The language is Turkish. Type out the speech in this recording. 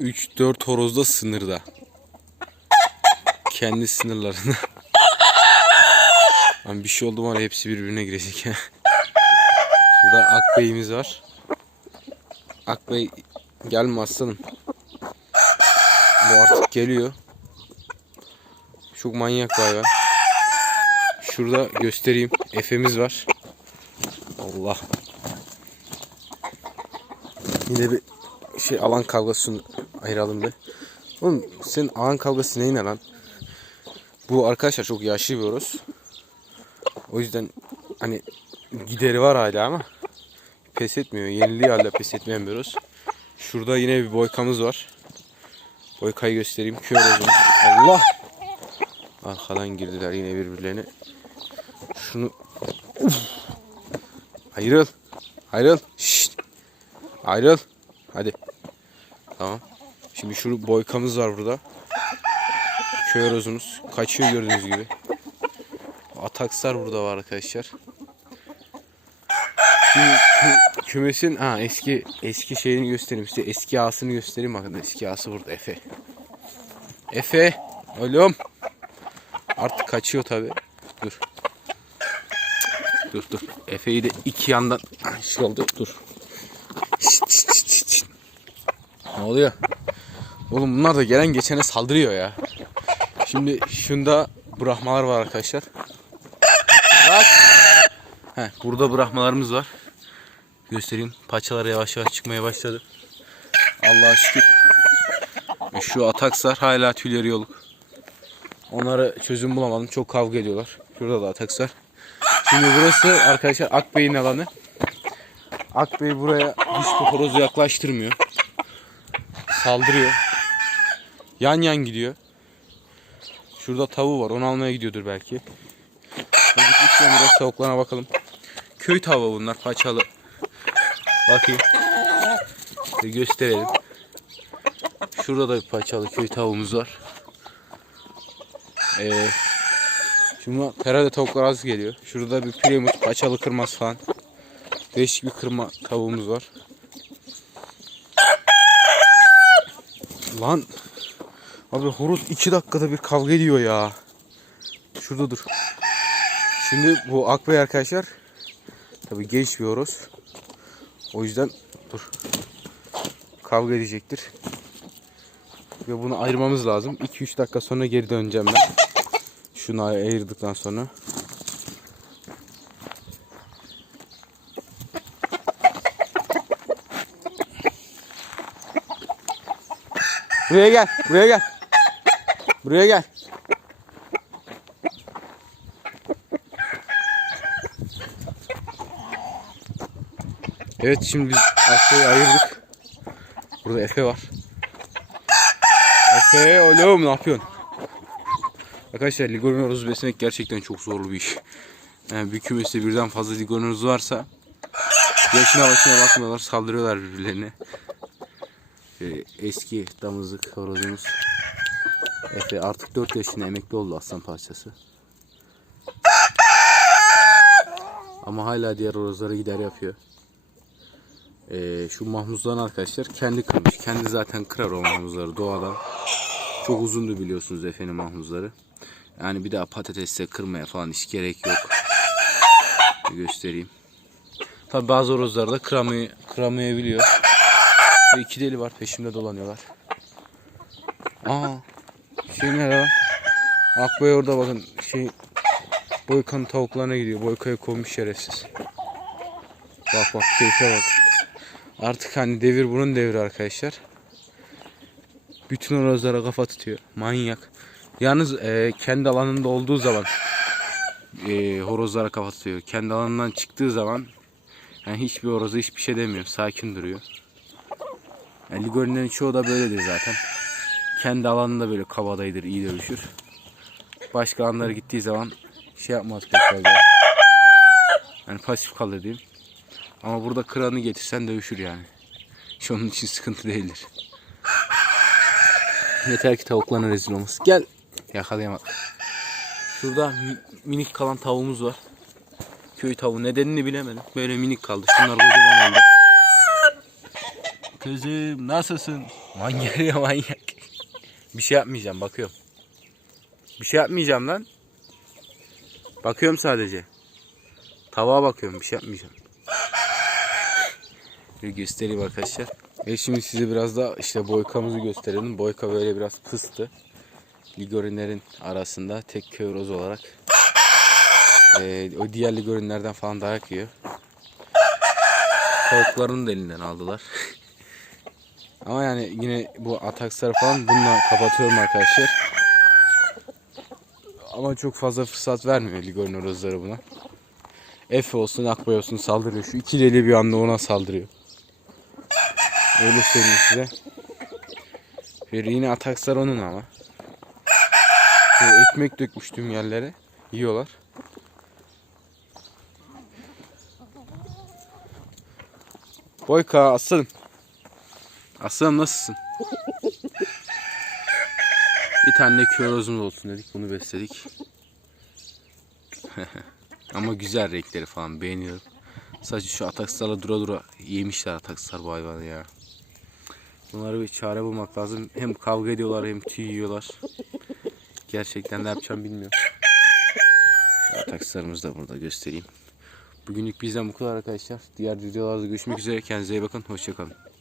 3-4 horoz da sınırda. Kendi sınırlarında. Lan bir şey oldu var hepsi birbirine girecek ya. Şurada Akbey'imiz var. Akbey gelme aslanım. Bu artık geliyor. Çok manyak bir hayvan. Şurada göstereyim. Efe'miz var. Allah. Yine bir şey alan kavgasını ayıralım bir. Oğlum senin alan kavgası neyine lan? Bu arkadaşlar çok yaşlı bir horoz. O yüzden hani gideri var hala ama pes etmiyor. Yeniliği hala pes etmeyen bir horoz. Şurada yine bir boykamız var. Boykayı göstereyim. Köy horozumuz. Allah! Arkadan girdiler yine birbirlerine. Şunu... Uf! Ayrıl. Ayrıl. Şşt. Ayrıl. Hadi. Tamam. Şimdi şu boykamız var burada. Köy horozumuz. Kaçıyor gördüğünüz gibi. Ataksar burada var arkadaşlar. Şimdi kü- kümesin ha eski eski şeyini göstereyim size. Eski ağasını göstereyim bakın. Eski ağası burada Efe. Efe. Oğlum. Artık kaçıyor tabi. Dur. Dur dur. Efe'yi de iki yandan şey oldu. Dur. Şşt, şşt, şşt. Ne oluyor? Oğlum bunlar da gelen geçene saldırıyor ya. Şimdi şunda bırakmalar var arkadaşlar. Bak. Heh, burada bırakmalarımız var. Göstereyim. Paçalar yavaş yavaş çıkmaya başladı. Allah'a şükür. E, Şu ataksar hala tüyleri yoluk. Onlara çözüm bulamadım. Çok kavga ediyorlar. Şurada da ataksar. Şimdi burası arkadaşlar Akbey'in alanı. Akbey buraya hiçbir horozu yaklaştırmıyor. Saldırıyor. Yan yan gidiyor. Şurada tavuğu var. Onu almaya gidiyordur belki. Gitmişken biraz tavuklarına bakalım. Köy tavuğu bunlar. Paçalı. Bakayım. Gösterelim. Şurada da bir paçalı köy tavuğumuz var. Ee, şimdi herhalde tavuklar az geliyor. Şurada bir pilemut, paçalı kırmaz falan. Değişik bir kırma tavuğumuz var. Lan Abi horoz 2 dakikada bir kavga ediyor ya. Şurada dur. Şimdi bu Akbey arkadaşlar tabi genç bir horoz. O yüzden dur. Kavga edecektir. Ve bunu ayırmamız lazım. 2-3 dakika sonra geri döneceğim ben. Şunu ayırdıktan sonra. Buraya gel. Buraya gel. Buraya gel. Evet şimdi biz Efe'yi ayırdık. Burada Efe var. Efe oğlum ne yapıyorsun? Arkadaşlar ligonoz beslemek gerçekten çok zorlu bir iş. Yani bir kümeste birden fazla ligonoz varsa yaşına başına bakmıyorlar saldırıyorlar birbirlerine. Ee, eski damızlık horozumuz. Efe artık 4 yaşında emekli oldu aslan parçası. Ama hala diğer horozlara gider yapıyor. Ee, şu mahmuzdan arkadaşlar kendi kırmış. Kendi zaten kırar o mahmuzları doğadan. Çok uzundu biliyorsunuz Efe'nin mahmuzları. Yani bir daha patatesle kırmaya falan hiç gerek yok. Bir göstereyim. Tabi bazı horozlar da kıramay kıramayabiliyor. Ve iki deli var peşimde dolanıyorlar. Aa, şey ne lan? Akbay orada bakın şey Boykan'ın tavuklarına gidiyor. Boyka'ya konmuş şerefsiz. Bak bak keyfe bak. Artık hani devir bunun devri arkadaşlar. Bütün horozlara kafa tutuyor. Manyak. Yalnız e, kendi alanında olduğu zaman e, horozlara kafa tutuyor. Kendi alanından çıktığı zaman yani hiçbir horoza hiçbir şey demiyor. Sakin duruyor. Yani Ligori'nin çoğu da böyledir zaten. Kendi alanında böyle kabadayıdır, iyi dövüşür. Başka alanlara gittiği zaman şey yapmaz pek fazla. Yani pasif kalır diyeyim. Ama burada kıranı getirsen dövüşür yani. Hiç onun için sıkıntı değildir. Yeter ki tavuklarına rezil olmasın. Gel. Yakalayamadım. Şurada mi- minik kalan tavuğumuz var. Köy tavuğu. Nedenini bilemedim. Böyle minik kaldı. Şunlar kocaman oldu. Kızım nasılsın? Manyak ya manyak. Bir şey yapmayacağım bakıyorum. Bir şey yapmayacağım lan. Bakıyorum sadece. Tabağa bakıyorum bir şey yapmayacağım. Bir göstereyim arkadaşlar. Ve şimdi size biraz da işte boykamızı gösterelim. Boyka böyle biraz pıstı. Ligorinlerin arasında tek köroz olarak. Ee, o diğer ligorinlerden falan dayak yiyor. Tavuklarını da elinden aldılar. Ama yani yine bu ataksları falan bununla kapatıyorum arkadaşlar. Ama çok fazla fırsat vermiyor Ligorin horozları buna. Efe olsun Akbay olsun saldırıyor. Şu ikilili bir anda ona saldırıyor. Öyle söyleyeyim size. Bir yine atakslar onun ama. Böyle ekmek dökmüştüm yerlere. Yiyorlar. Boyka aslanım. Aslanım nasılsın? Bir tane körozumuz olsun dedik bunu besledik. Ama güzel renkleri falan beğeniyorum. Sadece şu atakslarla dura dura yemişler atakslar bu hayvanı ya. Bunlara bir çare bulmak lazım. Hem kavga ediyorlar hem tüy yiyorlar. Gerçekten ne yapacağım bilmiyorum. Atakslarımızı da burada göstereyim. Bugünlük bizden bu kadar arkadaşlar. Diğer videolarda görüşmek üzere. Kendinize iyi bakın. Hoşçakalın.